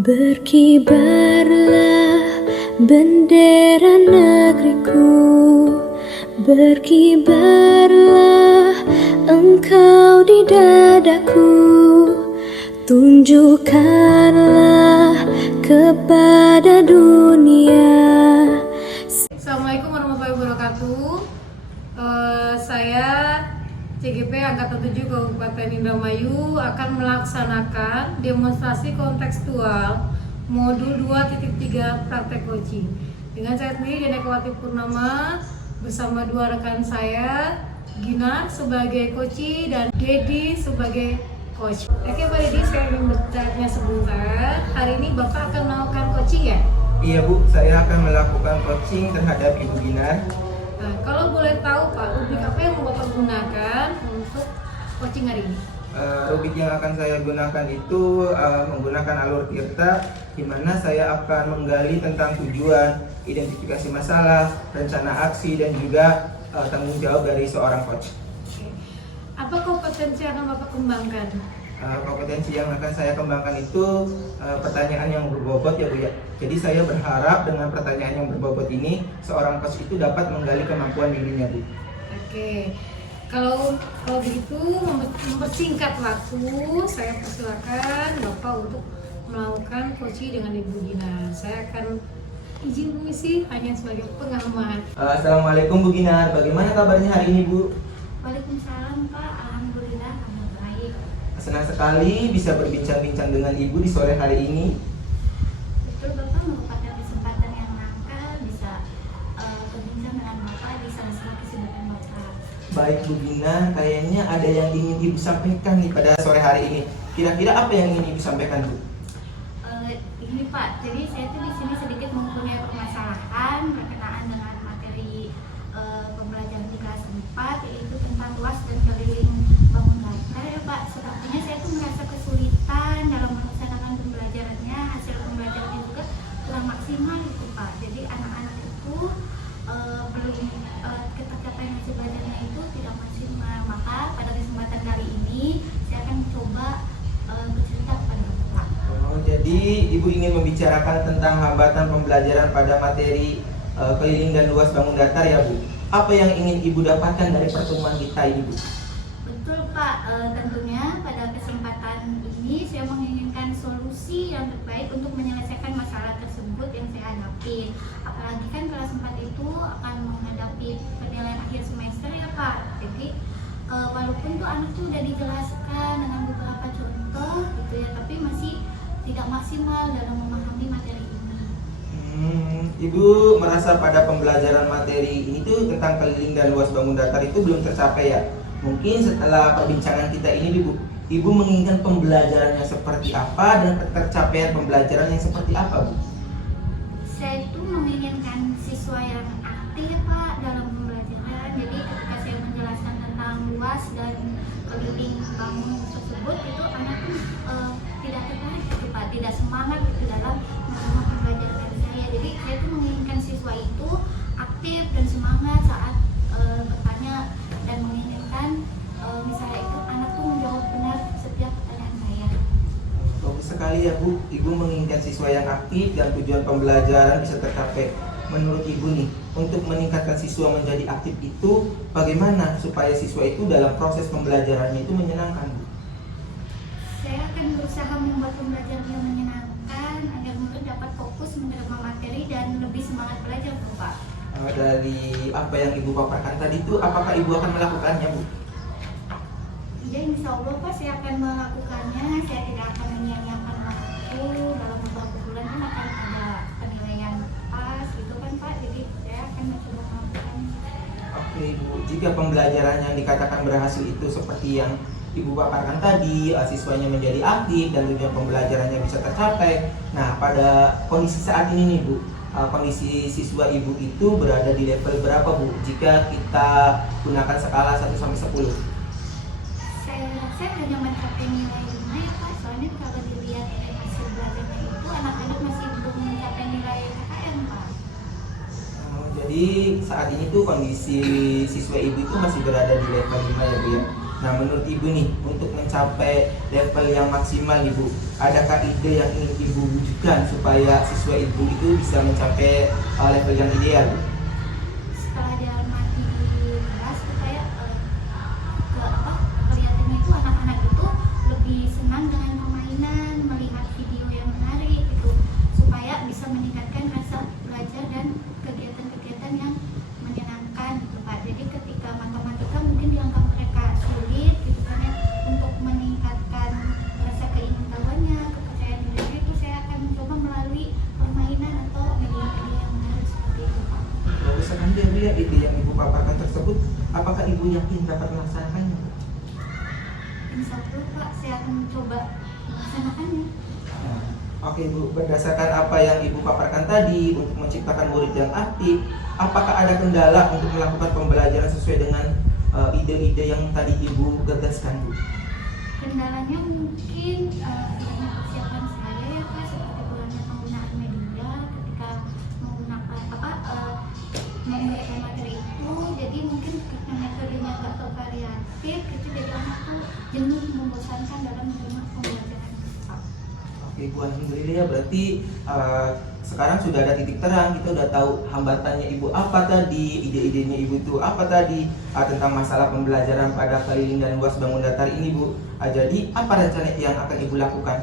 Berkibarlah bendera negeriku, berkibarlah engkau di dadaku, tunjukkanlah kepada dunia. Assalamualaikum warahmatullahi wabarakatuh. Saya CGP Angkatan 7 Kabupaten Indramayu akan melaksanakan demonstrasi kontekstual modul 2.3 praktek coaching dengan saya sendiri Denekawati Purnama bersama dua rekan saya, Ginar sebagai coach dan Dedi sebagai coach. Oke Pak Dedi, saya ingin bertanya sebentar. Hari ini Bapak akan melakukan coaching ya? Iya Bu, saya akan melakukan coaching terhadap Ibu Ginar. Nah, kalau boleh tahu Pak, rubrik apa yang Bapak gunakan untuk coaching hari ini? Rubrik yang akan saya gunakan itu menggunakan alur Tirta, di mana saya akan menggali tentang tujuan, identifikasi masalah, rencana aksi, dan juga tanggung jawab dari seorang coach. Oke. Apa kompetensi yang akan Bapak kembangkan? Kompetensi yang akan saya kembangkan itu pertanyaan yang berbobot ya Bu ya. Jadi saya berharap dengan pertanyaan yang berbobot ini seorang coach itu dapat menggali kemampuan dirinya Bu. Oke. Kalau begitu mempersingkat waktu, saya persilakan Bapak untuk melakukan coaching dengan Ibu Ginar. Saya akan izin permisi hanya sebagai pengamat. Assalamualaikum Bu Ginar, bagaimana kabarnya hari ini Bu? Waalaikumsalam Pak, alhamdulillah kamu baik. Senang sekali bisa berbincang-bincang dengan Ibu di sore hari ini. Betul Bapak merupakan kesempatan yang langka bisa berbincang dengan Bapak di sela-sela kesibukan Bapak. Baik Bu Gina, kayaknya ada yang ingin Ibu sampaikan nih pada sore hari ini. Kira-kira apa yang ingin Ibu sampaikan Bu? Ini Pak, jadi saya tuh di sini sedikit mempunyai permasalahan berkenaan dengan materi pembelajaran di kelas 4, yaitu tentang luas dan keliling bangun datar ya Pak. Sepertinya saya tuh merasa kesulitan dalam melaksanakan pembelajarannya, hasil pembelajarannya juga kurang maksimal gitu Pak. Jadi anak-anak itu belum tercapai hasil belajarnya itu tidak maksimal. Maka pada kesempatan kali ini saya akan coba bercerita kepada Bapak. Jadi Ibu ingin membicarakan tentang hambatan pembelajaran pada materi keliling dan luas bangun datar ya Bu? Apa yang ingin Ibu dapatkan dari pertemuan kita ini Bu? Betul Pak, tentunya pada kesempatan ini saya menginginkan solusi yang terbaik untuk menyelesaikan masalah tersebut yang saya hadapi. Apalagi kan kelas 4 itu akan menghadapi penilaian akhir semester ya Pak. Jadi walaupun tuh anak tuh udah dijelaskan dengan beberapa contoh gitu ya, tapi masih tidak maksimal dalam memahami materi ini. Ibu merasa pada pembelajaran materi ini tuh tentang keliling dan luas bangun datar itu belum tercapai ya? Mungkin setelah perbincangan kita ini Ibu menginginkan pembelajarannya seperti apa dan tercapaian pembelajaran yang seperti apa Bu? Saya itu menginginkan siswa yang aktif Pak dalam pembelajaran. Jadi ketika saya menjelaskan tentang luas dan keliling bangun tersebut, itu anak tuh tidak tertarik gitu Pak, tidak semangat gitu dalam menerima pembelajaran saya. Jadi saya tuh menginginkan siswa itu aktif dan semangat saat bertanya, dan menginginkan misalnya itu anak tuh menjawab benar setiap pertanyaan saya. Bagus sekali ya Bu, Ibu menginginkan siswa yang aktif dan tujuan pembelajaran bisa tercapai. Menurut Ibu nih, untuk meningkatkan siswa menjadi aktif itu bagaimana supaya siswa itu dalam proses pembelajarannya itu menyenangkan Bu? Saya akan berusaha membuat pembelajaran yang menyenangkan agar murid dapat fokus menerima materi dan lebih semangat belajar Pak. Dari apa yang Ibu paparkan tadi itu, apakah Ibu akan melakukannya Bu? Ya insya Allah Pak, saya akan melakukannya. Saya tidak akan menyia-nyiakan waktu. Dalam beberapa bulan kan akan ada penilaian pas gitu kan Pak. Jadi saya akan mencoba melakukannya. Oke Ibu, jika pembelajaran yang dikatakan berhasil itu seperti yang Ibu paparkan tadi, siswanya menjadi aktif dan tujuan pembelajarannya bisa tercapai. Nah, pada kondisi saat ini nih Bu, kondisi siswa Ibu itu berada di level berapa Bu? Jika kita gunakan skala 1 sampai 10. Saya rasa hanya mencapai nilai 5 ya Pak. Soalnya kalau dilihat hasil belajarnya itu anak-anak masih belum mencapai nilai KKM Pak. Jadi saat ini tuh kondisi siswa Ibu itu masih berada di level 5 ya Bu ya? Nah, menurut Ibu nih, untuk mencapai level yang maksimal Ibu, adakah ide yang ingin Ibu wujudkan supaya siswa Ibu itu bisa mencapai level yang ideal, Bu? Setelah dia mati di kelas supaya kelihatannya itu anak-anak itu lebih senang dengan permainan, melihat video yang menarik gitu, supaya bisa meningkatkan rasa belajar dan kegiatan-kegiatan yang menyenangkan gitu Pak. Jadi ketika matematika mungkin dianggap mereka sulit gitu kan ya, untuk meningkatkan rasa keingintahuannya, kepercayaan dirinya itu saya akan mencoba melalui permainan atau media-media yang menarik seperti itu Pak. Bagus sekali ya Bu ya, ide yang Ibu paparkan tersebut. Apakah Ibu yakin dapat melaksanakannya? Insya Allah Pak, saya akan mencoba melaksanakannya. Nah, oke Bu, berdasarkan apa yang Ibu paparkan tadi untuk menciptakan murid yang aktif, apakah ada kendala untuk melakukan pembelajaran sesuai dengan ide-ide yang tadi Ibu gagaskan, Bu? Kendalanya mungkin karena persiapan saya ya Pak, seperti kurangnya penggunaan media ketika menggunakan memberikan materi itu, jadi mungkin karena metodenya nggak variatif itu jadi anak tuh jenuh, membosankan dalam menerima pembelajaran Pak. Oke Bu, alhamdulillah ya, berarti sekarang sudah ada titik terang, kita udah tahu hambatannya Ibu apa tadi, ide-idenya Ibu itu apa tadi tentang masalah pembelajaran pada keliling dan luas bangun datar ini Bu. Jadi apa rencana yang akan Ibu lakukan?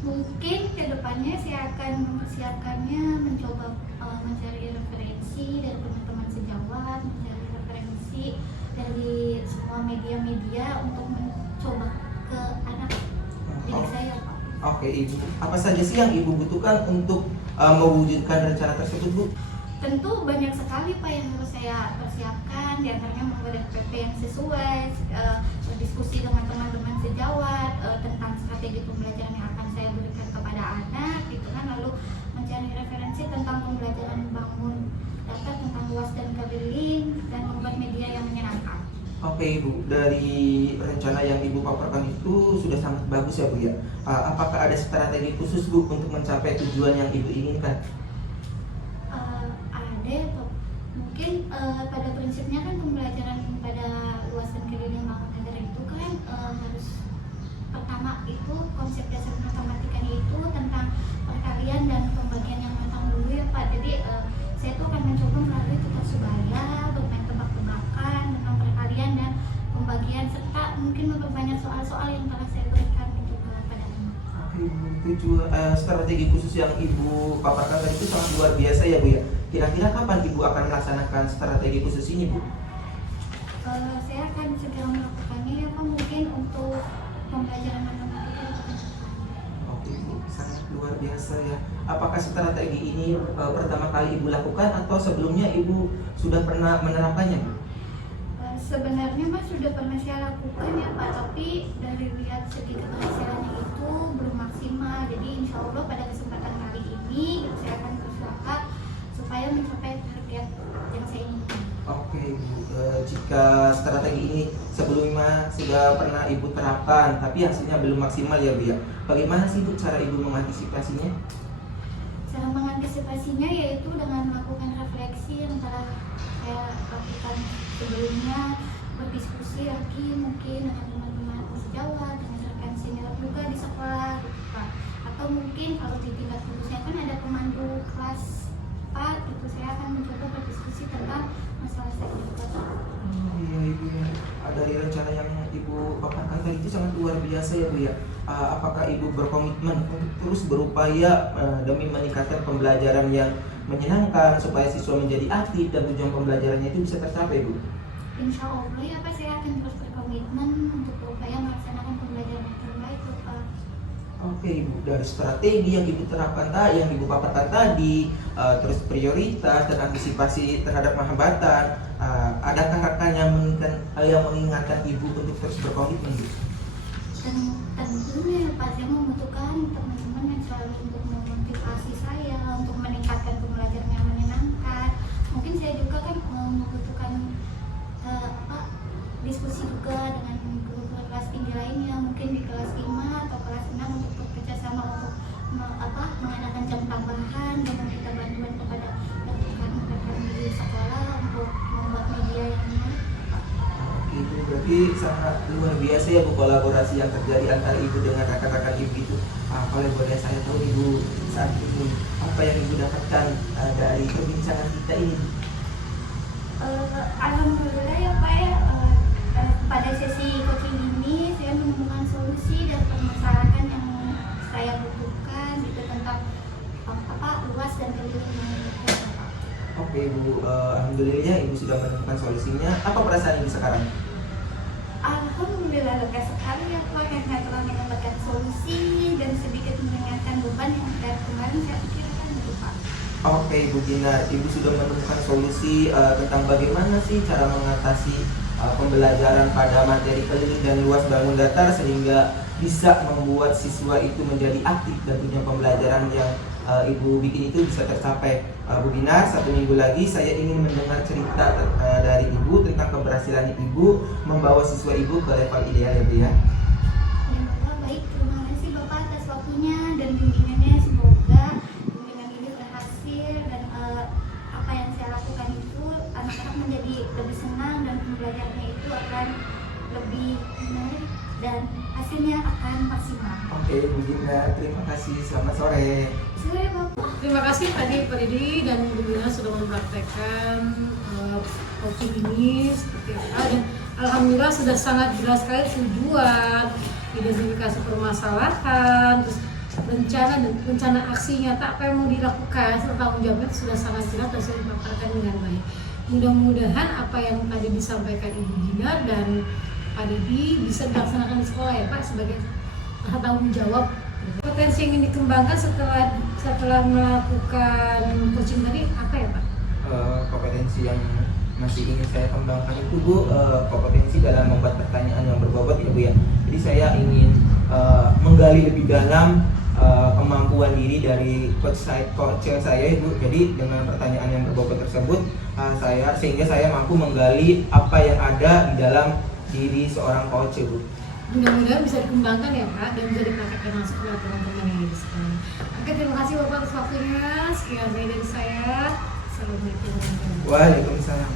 Mungkin kedepannya saya akan mempersiapkannya, mencoba mencari referensi dari teman-teman sejawat, mencari referensi dari semua media-media untuk mencoba ke anak didik saya Pak. Oke Ibu, apa saja sih yang Ibu butuhkan untuk mewujudkan rencana tersebut Bu? Tentu banyak sekali Pak yang harus saya persiapkan, diantaranya membuat FPP yang sesuai, berdiskusi dengan teman-teman sejawat tentang strategi pembelajaran yang akan saya berikan kepada anak, gitu kan, lalu mencari referensi tentang pembelajaran bangun data tentang luas dan keliling, dan membuat media yang menyenangkan. Oke Ibu, dari rencana yang Ibu paparkan itu sudah sangat bagus ya Bu ya. Apakah ada strategi khusus Bu untuk mencapai tujuan yang Ibu inginkan? Ada Pak. Mungkin pada prinsipnya kan pembelajaran pada luas dan keliling bangun negara itu kan harus pertama itu konsep dasar matematikanya itu tentang perkalian dan pembagian yang matang dulu ya Pak. Jadi saya tuh akan mencoba melalui tutor sebaya, bermain tebak-tebakan tentang perkalian dan pembagian, serta mungkin memperbanyak soal-soal yang telah saya berikan itu kepada anak. Oke Bu, tujuan strategi khusus yang Ibu paparkan tadi itu sangat luar biasa ya Bu ya. Kira-kira kapan Ibu akan melaksanakan strategi khusus ini Bu? Saya akan segera melakukannya ya Pak, mungkin untuk pembelajaran matematika. Oke Bu, sangat luar biasa ya. Apakah strategi ini pertama kali Ibu lakukan atau sebelumnya Ibu sudah pernah menerapkannya Bu? Sebenarnya Mas sudah pernah saya lakukan ya Pak, tapi dari lihat segi keberhasilannya itu belum maksimal. Jadi insya Allah pada kesempatan kali ini saya akan berusaha supaya mencapai target yang saya inginkan. Oke Bu, jika strategi ini sebelumnya sudah pernah Ibu terapkan tapi hasilnya belum maksimal ya Bu ya, bagaimana sih Bu cara Ibu mengantisipasinya? Cara mengantisipasinya yaitu dengan melakukan refleksi yang telah saya lakukan sebelumnya, berdiskusi lagi mungkin dengan teman-teman sejawat, dengan rekan senior juga di sekolah gitu Pak. Atau mungkin kalau di tingkat khususnya kan ada pemandu kelas Pak, itu saya akan mencoba berdiskusi tentang masalah saya juga Pak. Iya Ibu ya, dari rencana yang Ibu paparkan tadi itu sangat luar biasa ya Bu ya. Apakah Ibu berkomitmen untuk terus berupaya demi meningkatkan pembelajaran yang menyenangkan supaya siswa menjadi aktif dan tujuan pembelajarannya itu bisa tercapai Bu? Insya Allah ya Pak, saya akan terus berkomitmen untuk berupaya melaksanakan pembelajaran yang terbaik Pak. Oke Ibu, dari strategi yang Ibu terapkan tadi, yang Ibu paparkan tadi, terus prioritas dan antisipasi terhadap hambatan, adakah rekan yang mengingatkan Ibu untuk terus berkomitmen Bu? Dan tentunya Pak, saya membutuhkan teman-teman yang selalu untuk memotivasi saya untuk meningkatkan pembelajaran yang menyenangkan. Mungkin saya juga kan membutuhkan diskusi juga dengan guru kelas tinggi lainnya, mungkin di kelas 5 atau kelas 6 untuk bekerja sama untuk mengadakan jam tambahan dan meminta bantuan kepada rekan-rekan di sekolah untuk membuat media yang menarik. Itu berarti Berarti sangat luar biasa ya Bu kolaborasi yang terjadi antara Ibu dengan rekan-rekan Ibu itu. Kalau boleh saya tahu Ibu saat ini apa yang Ibu dapatkan dari perbincangan kita ini? Alhamdulillah ya Pak ya, pada sesi coaching ini saya menemukan solusi dan permasalahan yang saya butuhkan itu tentang luas dan keliling Pak. Oke Ibu, alhamdulillah Ibu sudah menemukan solusinya. Apa perasaan Ibu sekarang? Alhamdulillah lega sekali ya Pak karena telah mendapatkan solusi dan sedikit meringankan beban yang dari kemarin saya pikirkan itu Pak. Oke Ibu Ginar, Ibu sudah menemukan solusi tentang bagaimana sih cara mengatasi pembelajaran pada materi keliling dan luas bangun datar sehingga bisa membuat siswa itu menjadi aktif dan punya pembelajaran yang Ibu bikin itu bisa tercapai. Bu Ginar, 1 minggu lagi saya ingin mendengar cerita dari Ibu tentang keberhasilan Ibu membawa siswa Ibu ke level ideal ya Bu ya. Ya baik, terima kasih Bapak atas waktunya dan bimbingannya, semoga bimbingan ini berhasil dan apa yang saya lakukan itu anak-anak menjadi lebih senang dan pembelajarannya itu akan lebih menarik dan hasilnya akan maksimal. Oke Bu Ginar, terima kasih, selamat sore. Sore Bapak. Terima kasih tadi Pak Didi dan Bu Dina sudah mempraktekkan coaching ini seperti apa, dan alhamdulillah sudah sangat jelas sekali tujuan, identifikasi permasalahan, terus rencana aksi nyata apa yang mau dilakukan serta tanggung jawabnya sudah sangat jelas dan sudah dipaparkan dengan baik. Mudah-mudahan apa yang tadi disampaikan Ibu Gina dan Pak Didi bisa dilaksanakan di sekolah ya Pak sebagai tanggung jawab. Potensi yang ingin dikembangkan setelah melakukan coaching tadi apa ya Pak? Kompetensi yang masih ingin saya kembangkan itu Bu, kompetensi dalam membuat pertanyaan yang berbobot ya Bu ya. Jadi saya ingin menggali lebih dalam kemampuan diri dari coach saya Ibu. Jadi dengan pertanyaan yang berbobot tersebut sehingga saya mampu menggali apa yang ada di dalam diri seorang coach Bu. Mudah-mudahan bisa dikembangkan ya Pak dan bisa dipraktekkan langsung ke teman-teman yang ada di sekolah. Oke, terima kasih Bapak atas waktunya. Sekian dari saya. Assalamualaikum warahmatullahi wabarakatuh. Waalaikumsalam.